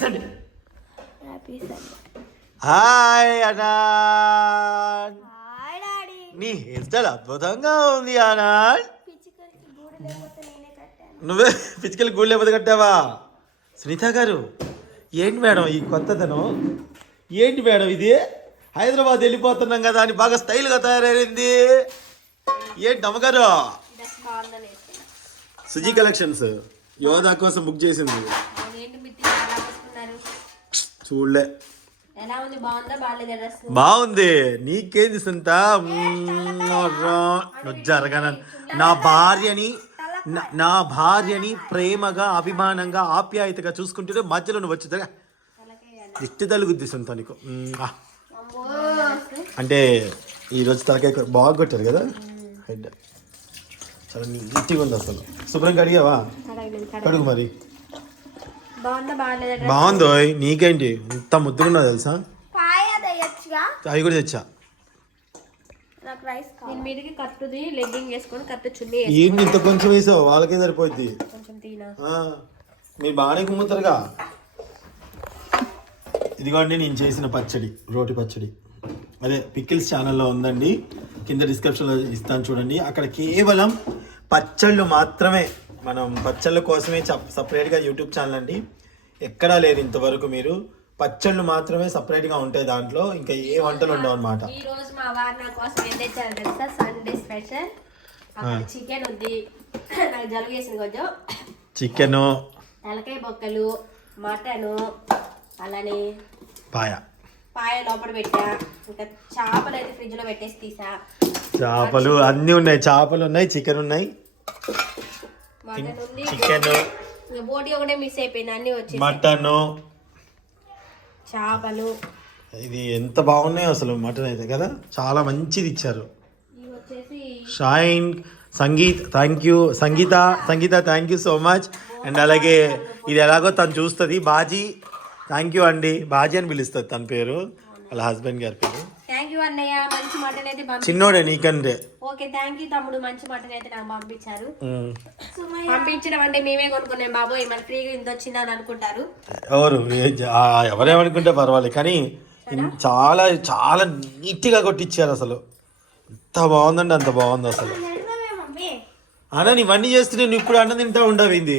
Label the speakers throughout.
Speaker 1: Sunday.
Speaker 2: Happy Sunday
Speaker 1: hi Ana
Speaker 2: hi daddy
Speaker 1: నీ hair style అద్భుతంగా ఉంది అనా
Speaker 2: పిచ్చికలకి గూడు లేకపోతే నేనే కట్టాను.
Speaker 1: నువ్వే ఫిజికల్ గూళ్ళు లేకపోతే కట్టావా? సునీత గారు ఏంటి మేడం ఈ కొత్తదనం? ఏంటి మేడం ఇది? హైదరాబాద్ వెళ్ళిపోతున్నాం కదా అని బాగా స్టైల్గా తయారైంది. ఏంటి అమ్మగారు సుజీ కలెక్షన్స్ యోధా కోసం బుక్ చేసింది
Speaker 3: ఏంటి మిట్టి ఎలా వేసుకున్నారు
Speaker 1: చూడలే.
Speaker 3: బాగుందా?
Speaker 1: నీకేంది సుంత జరగన నా భార్యని నా- భార్యని ప్రేమగా అభిమానంగా ఆప్యాయతగా చూసుకుంటే మధ్యలో నువ్వు వచ్చి దిష్టి తలుగుద్ది సుంత నీకు. అంటే ఈరోజు తలకాయ బాగా కొట్టారు కదా? హెడ్ చాలా నీట్గా ఉంది అసలు. శుభ్రం కడిగావా? కడుగు మరి.
Speaker 3: బాగుందా
Speaker 1: నీకేంటి? ఇంత ముద్దుగున్నా తెలుసా? అవి కూడా తెచ్చా.
Speaker 3: దీని మీదకి లెగ్గింగ్ వేసుకొని చున్నీ
Speaker 1: ఏంటి ఇంత కొంచెం వేసావు వాళ్ళకే సరిపోద్ది.
Speaker 3: వేసుకొని కొంచెం తీనా?
Speaker 1: ఆ, మీరు బాగానే కుమ్ముతారుగా. ఇదిగోండి నేను చేసిన పచ్చడి రోటి పచ్చడి. అదే పికిల్స్ ఛానల్లో ఉందండి. కింద డిస్క్రిప్షన్లో ఇస్తాను చూడండి. అక్కడ కేవలం పచ్చళ్ళు మాత్రమే మనం పచ్చళ్ళ కోసమే సపరేట్గా యూట్యూబ్ ఛానల్ అండి. ఎక్కడా లేదు ఇంతవరకు మీరు. పచ్చళ్ళు మాత్రమే సపరేట్గా ఉంటాయి దాంట్లో. ఇంకా ఏ వంటలు ఉండవు అనమాట
Speaker 3: ఈ రోజు మా వారు నా కోసం ఏం తెచ్చారు తెలుసా? సండే స్పెషల్ చికెన్ ఉంది. నాకు జలుబు చేసింది కొంచెం.
Speaker 1: చికెను
Speaker 3: తలకాయ బొక్కలు మటను అలానే
Speaker 1: పాయ.
Speaker 3: పాయ లోపల పెట్టా. ఇంకా చేపలు అయితే ఫ్రిడ్జ్లో పెట్టేసి తీసా.
Speaker 1: చేపలు అన్నీ ఉన్నాయి. చేపలు ఉన్నాయి చికెన్ ఉన్నాయి.
Speaker 3: మటన్ ఉంది
Speaker 1: చికెన్
Speaker 3: బోటి ఒకటే మిస్ అయిపోయింది అన్ని వచ్చి
Speaker 1: మటన్.
Speaker 3: చేపలు.
Speaker 1: ఇది ఎంత బాగున్నాయో అసలు మటన్ అయితే కదా? చాలా మంచిది ఇచ్చారు. Shine Sangeet thank you Sangeeta Sangeeta thank you so much and అలాగే ఇది ఎలాగో తను చూస్తుంది బాజీ. థ్యాంక్ యూ అండి. బాజీ అని పిలుస్తుంది తన పేరు. వాళ్ళ హస్బెండ్ గారి పేరు.
Speaker 3: యూ అన్నయ్య. మంచి మటన్ అయితే
Speaker 1: చిన్నోడే నీకంటే
Speaker 3: ఓకే థ్యాంక్ యూ తమ్ముడు. మంచి మటన్ అయితే నాకు పంపించారు. పంపించడం అంటే మేమే కొనుక్కున్నాం బాబోయ్ మన ఫ్రీగా ఇంత వచ్చిందా అని అనుకుంటారు.
Speaker 1: ఎవరు? ఎవరేమనుకుంటే పర్వాలేదు. కానీ చాలా చాలా నీట్గా కొట్టించారు అసలు. ఎంత బాగుందండి అంత బాగుంది అసలు. అన్న ఇవన్నీ చేస్తుంటే నువ్వు ఇప్పుడు అన్నం తింటా ఉండవింది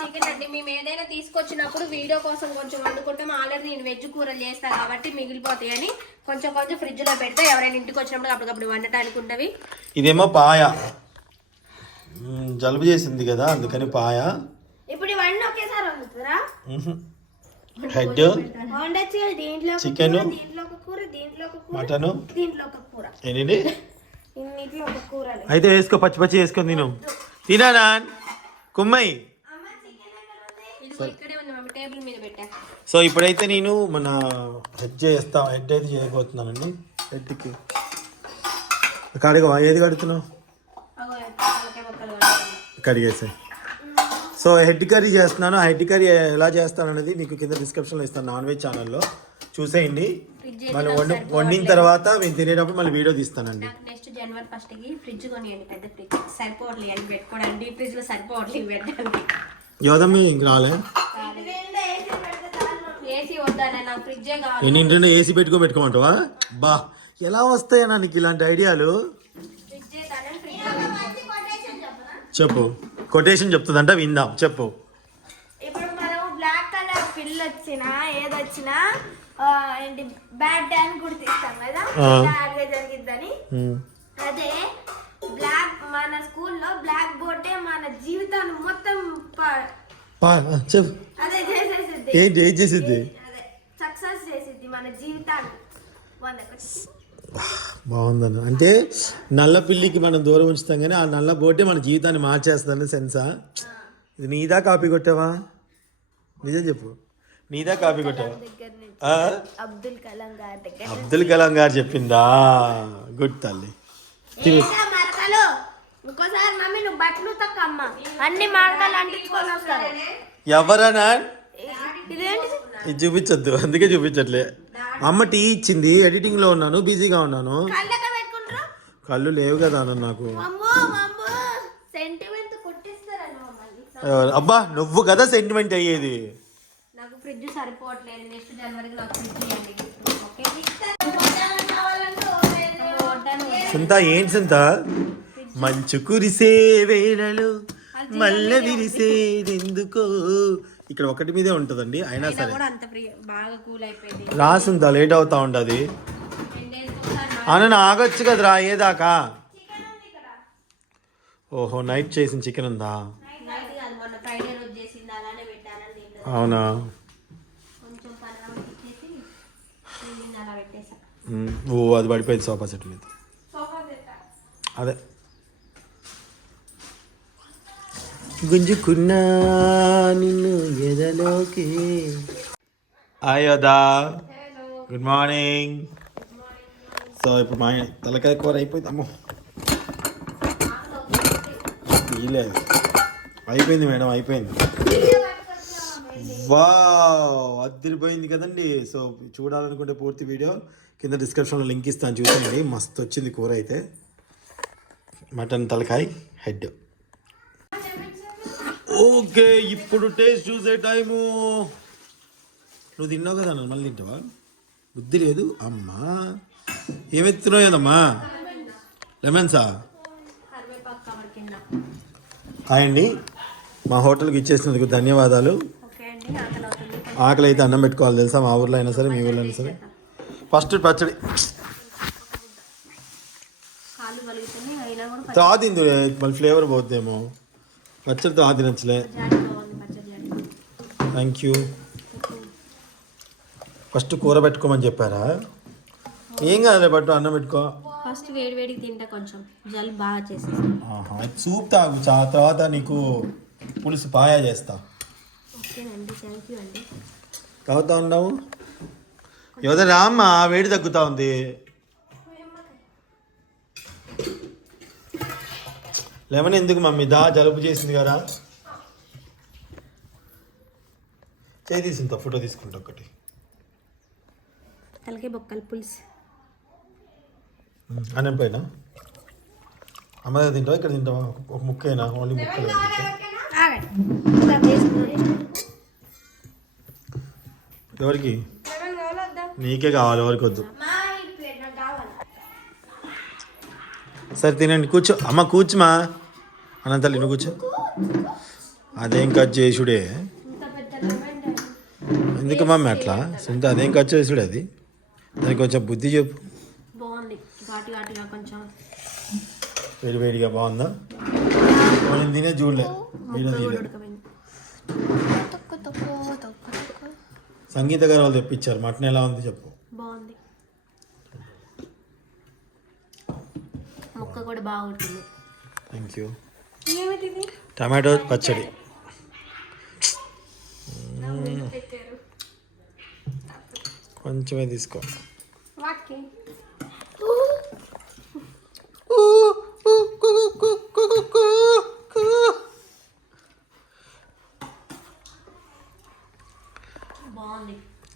Speaker 3: చికెన్ మేము ఏదైనా తీసుకొచ్చినప్పుడు వీడియో కోసం కొంచెం వండుకుంటాం ఆల్రెడీ నేను వెజ్ కూరలు చేస్తా కాబట్టి మిగిలిపోతాయి అని కొంచెం కొంచెం ఫ్రిడ్జ్లో పెడితే ఎవరైనా ఇంటికి వచ్చినప్పుడు అప్పటికప్పుడు వండటానికి ఉండవి
Speaker 1: ఇదేమో పాయ. జలుబు చేసింది కదా అందుకని పాయ.
Speaker 2: ఇప్పుడు ఇవన్నీ ఒకేసారి వండుతారా?
Speaker 1: హెడ్
Speaker 2: కూర
Speaker 1: మటను
Speaker 2: దీంట్లో ఒక కూర
Speaker 1: ఏంటండి
Speaker 2: ఇన్నిట్లో ఒక కూర
Speaker 1: అయితే వేసుకో పచ్చి పచ్చి వేసుకొని తిను. తినానా కుమ్మయ్యి
Speaker 3: ఇదిగో ఇక్కడే ఉంది మమ్మీ టేబుల్ మీద పెట్టా
Speaker 1: సో ఇప్పుడైతే నేను మన హెడ్ చేస్తా హెడ్ అయితే చేయబోతున్నానండి. హెడ్కి. కడిగా ఏది కడుతున్నావు. కడిగేసాయి సో హెడ్ కర్రీ చేస్తున్నాను. ఆ హెడ్ కర్రీ ఎలా చేస్తాను అనేది మీకు కింద డిస్క్రిప్షన్లో ఇస్తాను. నాన్ వెజ్ ఛానల్లో చూసేయండి. మళ్ళీ వండి వండిన తర్వాత మేము తినేటప్పుడు మళ్ళీ వీడియో తీస్తానండి.
Speaker 3: నాకు నెక్స్ట్ జనవరి ఫస్ట్కి ఫ్రిడ్జ్ కొనియండి పెద్ద ఫ్రిడ్జ్ సరిపోవట్లేదు పెట్టుకోవడానికి డీప్ ఫ్రిడ్జ్లో సరిపోవట్లేదు పెట్టడానికి.
Speaker 1: యోదమ్మి ఇంక రాలే? నేను ఇంట్లో ఏసీ పెట్టుకో పెట్టుకోమంటావా? బా ఎలా వస్తాయన్నా నీకు ఇలాంటి ఐడియాలు? చెప్పు. కొటేషన్ చెప్తుందంట విందాం. చెప్పు.
Speaker 2: ఇప్పుడు మనం బ్లాక్ కలర్ పిల్ వచ్చినా ఏదొచ్చినా ఏంటి బ్యాడ్ టైం గుర్తిస్తాం కదా? జరిగిద్దని. అదే బ్లాక్ మన స్కూల్లో బ్లాక్ బోర్డే మన జీవితాన్ని మొత్తం ప-
Speaker 1: పా, చెప్పు.
Speaker 2: అదే చేసేసిద్ది.
Speaker 1: ఏంటి ఏం చేసిద్ది?
Speaker 2: అదే సక్సెస్ చేసిద్ది మన జీవితాన్ని. వందకు
Speaker 1: బాగుందన్న. అంటే నల్ల పిల్లికి మనం దూరం ఉంచుతాం కానీ ఆ నల్ల బోటే మన జీవితాన్ని మార్చేస్తుందని సెన్సా ఇది నీదా కాపీ కొట్టావా? నిజం చెప్పు. నీదా కాపీ కొట్టావా?
Speaker 2: అబ్దుల్ కలాం గారి
Speaker 1: అబ్దుల్ కలాం గారు చెప్పిందా? గుడ్ తల్లి.
Speaker 2: మరకలు ఇంకోసారి మమ్మీ నువ్వు బట్టలు తక్క అమ్మ అన్ని మరకలు అంటించుకొని
Speaker 1: ఎవరనా?
Speaker 2: ఇదేంటి
Speaker 1: ఇది చూపించొద్దు అందుకే చూపించట్లే. అమ్మ టీ ఇచ్చింది ఎడిటింగ్లో ఉన్నాను బిజీగా ఉన్నాను. కళ్ళు లేవు కదా అన్న నాకు. అబ్బా నువ్వు కదా సెంటిమెంట్ అయ్యేది.
Speaker 3: నాకు ఫ్రిడ్జ్ సరిపోవట్లేదు నెక్స్ట్ జనవరికి నాకు ఫ్రిడ్జ్ ఇవ్వండి. ఓకే?
Speaker 1: సుంత ఏంటి సుంత? మంచు కురిసే వేళలు మల్లె విరిసేదెందుకో ఇక్కడ ఒకటి మీదే ఉంటుందండి అయినా సరే. రాసుంత లేట్ అవుతా ఉంటుంది
Speaker 3: ఒకసారి
Speaker 1: అన్న ఆగొచ్చు కదరా ఏదాకా? ఓహో నైట్ చేసిన చికెన్ ఉందా? అవునా? ఓ అది పడిపోయింది సోఫా సెట్ మీద. అదే. గుంజుకున్నా నిన్ను ఎదలోకి. ఆయోదా గుడ్ మార్నింగ్ సో ఇప్పుడు మా తలకాయ కూర అయిపోయింది అమ్మో. వీలేదు అయిపోయింది మేడం అయిపోయింది. వా అద్దరిపోయింది కదండి. సో చూడాలనుకుంటే పూర్తి వీడియో. కింద డిస్క్రిప్షన్లో లింక్ ఇస్తాను చూసేయండి. మస్తు వచ్చింది కూర అయితే. మటన్ తలకాయ హెడ్. ఓకే ఇప్పుడు టేస్ట్ చూసే టైము నువ్వు తిన్నావు కదా నన్ను మళ్ళీ తింటావా? బుద్ధి లేదు. అమ్మా ఏమెత్తున్నావు కదమ్మా లెమన్సా హాయ్ అండి. మా హోటల్కి ఇచ్చేసినందుకు ధన్యవాదాలు.
Speaker 3: ఆకలి
Speaker 1: అయితే అన్నం పెట్టుకోవాలి తెలుసా? మా ఊర్లో అయినా సరే మీ ఊర్లో అయినా సరే. ఫస్ట్ పచ్చడి. తాదింది మళ్ళీ ఫ్లేవర్ పోద్దేమో. పచ్చడి తాది నచ్చలే థ్యాంక్ యూ ఫస్ట్ కూర పెట్టుకోమని చెప్పారా? ఏం కాదులే పట్టు అన్నం పెట్టుకో.
Speaker 3: ఫస్ట్ వేడి వేడికి తింటే కొంచెం. జల్ బాగా చేసేసి
Speaker 1: సూప్ తాగు. తర్వాత నీకు పులుసు పాయా చేస్తా.
Speaker 3: ఓకేనండి థ్యాంక్ యూ అండి.
Speaker 1: తాగుతా ఉన్నావు? యోధ రామ్మ వేడి తగ్గుతా ఉంది. లెమన్ ఎందుకు మమ్మీ? దా జలుబు చేసింది కదా. చేయి తీసింది ఫోటో తీసుకుంటా ఒకటి
Speaker 3: తలకే బొక్కలు పులుసు.
Speaker 1: అన్నం పైన అమ్మ దగ్గర తింటావా? ఇక్కడ తింటావా? ఒక ముక్కైనా? ఓన్లీ ముక్కలు. ఎవరికి? నీకే కావాలి ఎవరికి వద్దు
Speaker 2: మా ఈ ప్లేట్ నాకు కావాలి
Speaker 1: సరే తినండి కూర్చో. అమ్మ కూర్చుమా? అనంతల్లి నువ్వు కూర్చో. అదేం కట్ చేసుడే? ఎందుకు మమ్మీ అట్లా? సుంత అదేం కట్ చేసుడే అది? దానికి కొంచెం బుద్ధి చెప్పు. వేడి వేడిగా బాగుందా? నేను తినే చూడలే. సంగీత గారు వాళ్ళు తెప్పించారు. మటన్ ఎలా ఉంది చెప్పు
Speaker 3: బాగుంది ముక్క కూడా బాగా ఉంటుంది
Speaker 1: థ్యాంక్ యూ టమాటో పచ్చడి. కొంచెమే తీసుకో.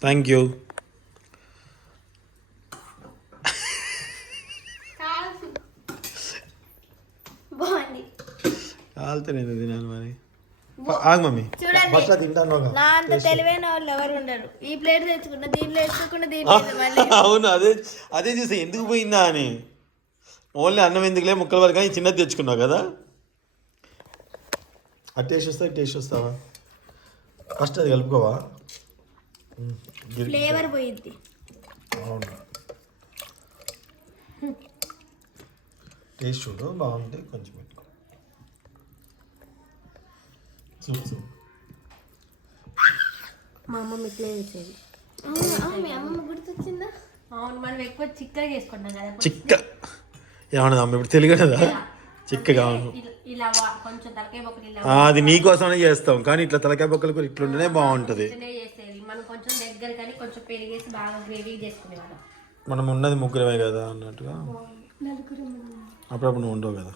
Speaker 1: థ్యాంక్ యూ
Speaker 2: బాగుంది
Speaker 1: కాలితే నేను తినాను మరి. ఆగు మమ్మీ. ఫస్ట్ తింటాను
Speaker 2: నా అంత తెలివైన వాళ్ళు ఎవరు ఉండరు. ఈ ప్లేట్ తెచ్చుకున్న దీంట్లో తెచ్చుకున్న దీంట్లో
Speaker 1: అవును అదే అదే చూసా ఎందుకు పోయిందా అని. ఓన్లీ అన్నం ఎందుకులే ముక్కల వరకు కానీ చిన్నది తెచ్చుకున్నావు కదా. ఆ టేస్ట్ వస్తా టేస్ట్ వస్తావా? ఫస్ట్ అది కలుపుకోవా?
Speaker 2: ఫ్లేవర్ పోయిద్ది.
Speaker 1: అవును. టేస్ట్ చూడు బాగుంటే కొంచెం
Speaker 3: మా అమ్మ ఇట్లే చేసేది.
Speaker 2: అవును? అవును మీ అమ్మమ్మ గుర్తొచ్చిందా?
Speaker 3: అవును మనం ఎక్కువ చిక్కగా చేసుకుంటాం కదా.
Speaker 1: చిక్క. అమ్మ ఇప్పుడు కదా చిక్కగా అవును.
Speaker 3: ఇలా- ఇలా వా- కొంచెం తలకాయ బొక్కలు ఇలా
Speaker 1: ఆ, అది నీకోసమే చేస్తాం కానీ ఇట్లా తలకాయ బొక్కలు కూడా ఇట్లుంటేనే బాగుంటుంది.
Speaker 3: ఇట్లనే చేసేది. మనం కొంచెం దగ్గర కానీ కొంచెం పెరిగేసి బాగా గ్రేవీ చేసుకునేవాళ్ళం.
Speaker 1: మనం ఉన్నది ముగ్గురమే కదా అన్నట్టుగా? అప్పుడప్పుడు నువ్వు ఉండవు కదా?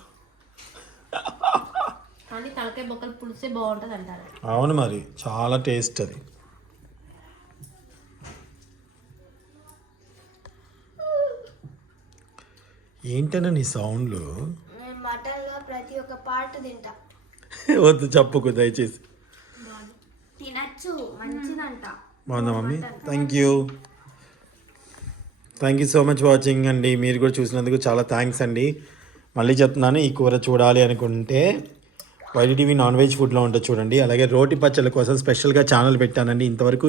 Speaker 3: కానీ తలకాయ బొక్కలు పులిసే బాగుంటుంది అంటారు
Speaker 1: అవును మరి చాలా టేస్ట్ అది. ఏంటన్నా నీ సౌండ్లు?
Speaker 2: నేను మటన్లో ప్రతి ఒక్క పార్ట్ తింటా.
Speaker 1: వద్దు చెప్పుకు దయచేసి.
Speaker 2: తినచ్చు మంచిదంట.
Speaker 1: బాగుందా mummy? Thank you thank you so much watching అండి. మీరు కూడా చూసినందుకు చాలా థ్యాంక్స్ అండి. మళ్ళీ చెప్తున్నాను ఈ కూర చూడాలి అనుకుంటే వైటీవీ నాన్ వెజ్ ఫుడ్లో ఉంటుంది చూడండి. అలాగే రోటి పచ్చళ్ళ కోసం స్పెషల్గా ఛానల్ పెట్టానండి. ఇంతవరకు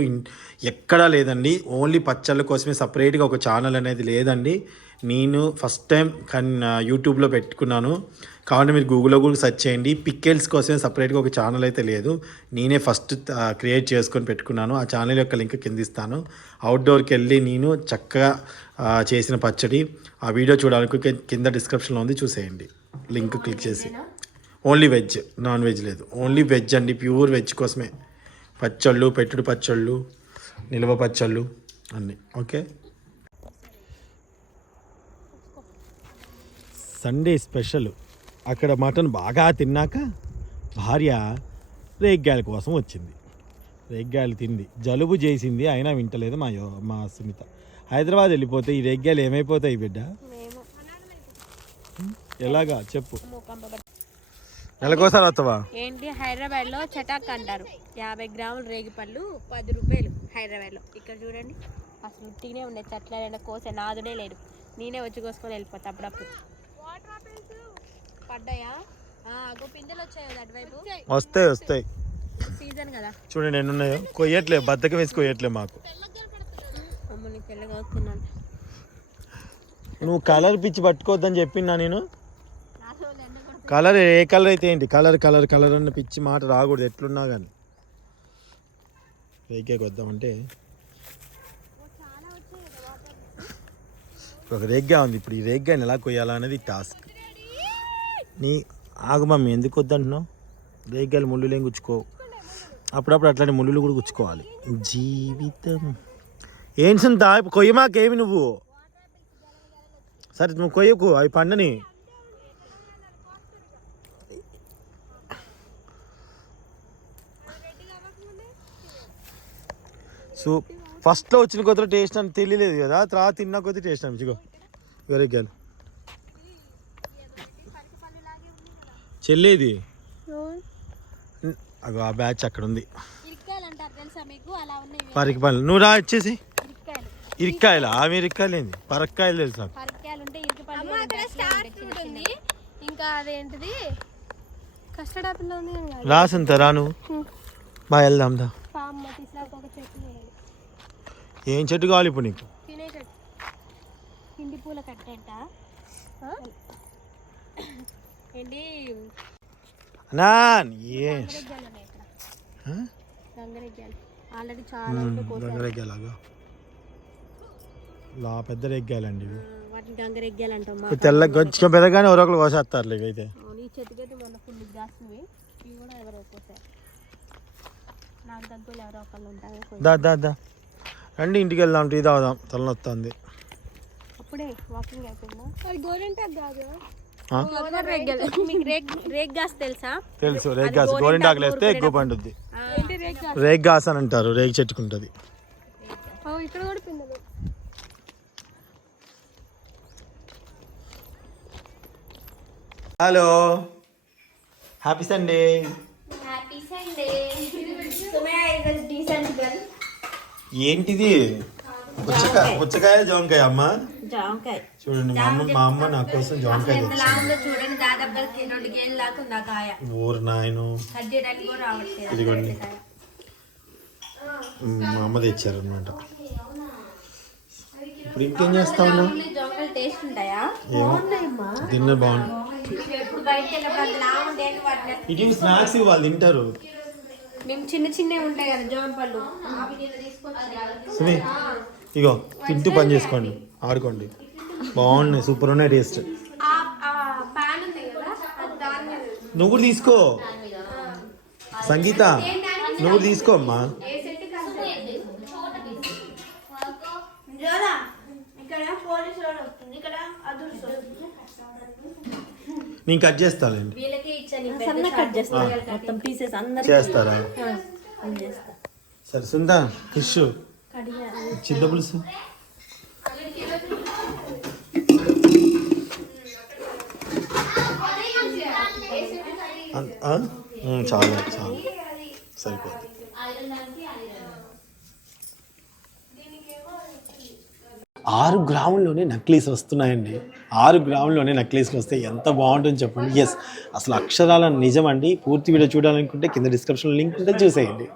Speaker 1: ఎక్కడా లేదండి. ఓన్లీ పచ్చళ్ళ కోసమే సపరేట్గా ఒక ఛానల్ అనేది లేదండి. నేను ఫస్ట్ టైం కన్ యూట్యూబ్లో పెట్టుకున్నాను. కాబట్టి మీరు గూగుల్లో కూడా సెర్చ్ చేయండి. పిక్కెల్స్ కోసమే సపరేట్గా ఒక ఛానల్ అయితే లేదు. నేనే ఫస్ట్ క్రియేట్ చేసుకొని పెట్టుకున్నాను. ఆ ఛానల్ యొక్క లింక్ కింద ఇస్తాను. అవుట్డోర్కి వెళ్ళి నేను చక్కగా చేసిన పచ్చడి. ఆ వీడియో చూడాలనుకుంటే కింద డిస్క్రిప్షన్లో ఉంది. చూసేయండి. లింక్ క్లిక్ చేసి. ఓన్లీ వెజ్ నాన్ వెజ్ లేదు. ఓన్లీ వెజ్ అండి ప్యూర్ వెజ్ కోసమే. పచ్చళ్ళు పెట్టుడు పచ్చళ్ళు నిల్వ పచ్చళ్ళు అన్నీ. ఓకే? Sunday special. అక్కడ మటన్ బాగా తిన్నాక భార్య రేగ్గాయల కోసం వచ్చింది. రేగ్గాయలు తింది. జలుబు చేసింది అయినా వింటలేదు మా యో మా సుమిత హైదరాబాద్ వెళ్ళిపోతే ఈ రేగ్గాయలు ఏమైపోతాయి బిడ్డ? ఎలాగా? చెప్పు. నెలకోసారి వస్తావా?
Speaker 3: ఏంటి? హైదరాబాద్లో చటాక్ అంటారు. యాభై గ్రాముల రేగిపళ్ళు పది రూపాయలు హైదరాబాద్లో ఇక్కడ చూడండి. అసలు ఉట్టినే ఉండే చెట్ల కోసే నాదుడే లేడు. నేనే వచ్చి కోసుకొని వెళ్ళిపోతా అప్పుడప్పుడు. పడ్డాయా? పిందెలు వచ్చాయి అటువైపు.
Speaker 1: వస్తాయి వస్తాయి.
Speaker 3: సీజన్ కదా.
Speaker 1: చూడండి ఎన్ని ఉన్నాయో కొయ్యట్లే బద్దకం వేసి కొయ్యట్లే మాకు. నువ్వు కలర్ పిచ్చి పట్టుకోవద్దని చెప్పినా నేను? కలర్ ఏ కలర్ అయితే ఏంటి? కలర్ కలర్ కలర్ అన్న పిచ్చి మాట రాకూడదు. ఎట్లున్నా కానీ రేకే వద్దామంటే ఒక రేగ్గా ఉంది ఇప్పుడు. ఈ రేగ్గాని ఎలా కొయ్యాలా అనేది టాస్క్ నీ ఆగు మమ్మీ ఎందుకు వద్దంటున్నావు? రేగ్గాలు ముళ్ళు లేని గుచ్చుకో. అప్పుడప్పుడు అట్లాంటి ముళ్ళులు కూడా గుచ్చుకోవాలి. జీవితం. ఏం సుంత? కొయ్యమాకేమి నువ్వు? సరే నువ్వు కొయ్యకు. అవి పండని. సో ఫస్ట్లో వచ్చిన కొద్ది టేస్ట్ అని తెలియలేదు కదా తర్వాత తిన్న కొద్ది టేస్ట్ అనిపించుకో గరిగ్గాలు చెల్లేది? అగో ఆ బ్యాచ్ అక్కడ ఉంది. పరికి పనులు నువ్వు రా వచ్చేసి
Speaker 3: ఇరికాయలు
Speaker 1: ఆమె ఇరికాయలు ఏంది పరక్కాయలు తెలుసు?
Speaker 3: ఇంకా అదేంటిది? కస్టర్డ్ ఆపిల్ ఉంది అని కాదు.
Speaker 1: రాసుంత రా నువ్వు. బా వెళ్దాం దా
Speaker 3: పామ్మ తీసుకురాక ఒక చెట్టు వేయాలి.
Speaker 1: ఏం చెట్టు కావాలి ఇప్పుడు నీకు?
Speaker 3: పూల కట్టేట. ఏంటి?
Speaker 1: ఏ?
Speaker 3: గంగరెగ్గాలు
Speaker 1: ఎగ్గాలాగా లా పెద్ద ఎగ్గాలండి ఇవి.
Speaker 3: వాటిని గంగరెగ్గాలు అంటాం మా
Speaker 1: ఇవి తెల్ల కొంచెం పెద్దగానే కోసేస్తారు ఇవి అయితే.
Speaker 3: అవును, ఈ చెట్టుకైతే మొన్న ఫుల్ కాసినవి ఇవి కూడా ఎవరో కోసారు. నాకు దగ్గర ఎవరో ఒకళ్ళు ఉంటారు
Speaker 1: దా దా దా. రండి ఇంటికి వెళ్దాం టీ తాగుదాం తలనొస్తుంది
Speaker 3: అప్పుడే వాకింగ్ తెలుసా?
Speaker 1: తెలుసు రేగ్ గాస్. గోరింటాకులు వేస్తే ఎక్కువ పండుద్ది.
Speaker 3: రేగ్ గాస్?
Speaker 1: అని అంటారు రేగి చెట్టుకుంటుంది. Hello. Happy Sunday
Speaker 2: happy Sunday
Speaker 1: ఏంటిది? పుచ్చకాయ పుచ్చకాయ జామకాయ అమ్మ?
Speaker 3: జామకాయ.
Speaker 1: చూడండి మా అమ్మ మా అమ్మ నా కోసం జామకాయ తెచ్చింది.
Speaker 3: చూడండి దాదాపు రెండు కేజీలు దాకా ఉంది ఆ కాయ.
Speaker 1: ఊరు నాయను. ఇదిగోండి. మా అమ్మ తెచ్చారు అనమాట ఇప్పుడు ఇంకేం చేస్తా ఏమో. తిన్న బాగుంది ఇటు స్నాక్స్ వాళ్ళు తింటారు.
Speaker 3: మేము చిన్న చిన్నవి ఉంటాయి కదా జామ పళ్ళు. అవి నిన్న తీసుకొచ్చి
Speaker 1: సుమి ఇగో తింటూ పని చేసుకోండి ఆడుకోండి. బాగున్నాయి సూపర్ ఉన్నాయి టేస్ట్.
Speaker 3: పాన్ ఉంది కదా అది దాని మీద
Speaker 1: నువ్వు కూడా తీసుకో. సంగీత నువ్వు కూడా తీసుకో అమ్మా.
Speaker 2: జోలా ఇక్కడ పోలీస్
Speaker 3: కట్ చేస్తాను మొత్తం పీసెస్ అందరికి
Speaker 1: చేస్తారా?
Speaker 3: చేస్తా
Speaker 1: సరే సుందా ఫిష్ చింత పులుసు. అన్- ఆ? ఉమ్, చాలా చాలా. సరిపోతుంది. ఆరు గ్రాముల్లోనే నక్లీస్ వస్తున్నాయండి. ఆరు గ్రాముల్లోనే నక్లీస్లు వస్తే ఎంత బాగుంటుందో చెప్పండి. ఎస్ అసలు అక్షరాల నిజం అండి పూర్తి వీడియో చూడాలనుకుంటే కింద డిస్క్రిప్షన్లో లింక్ ఉంటే చూసేయండి.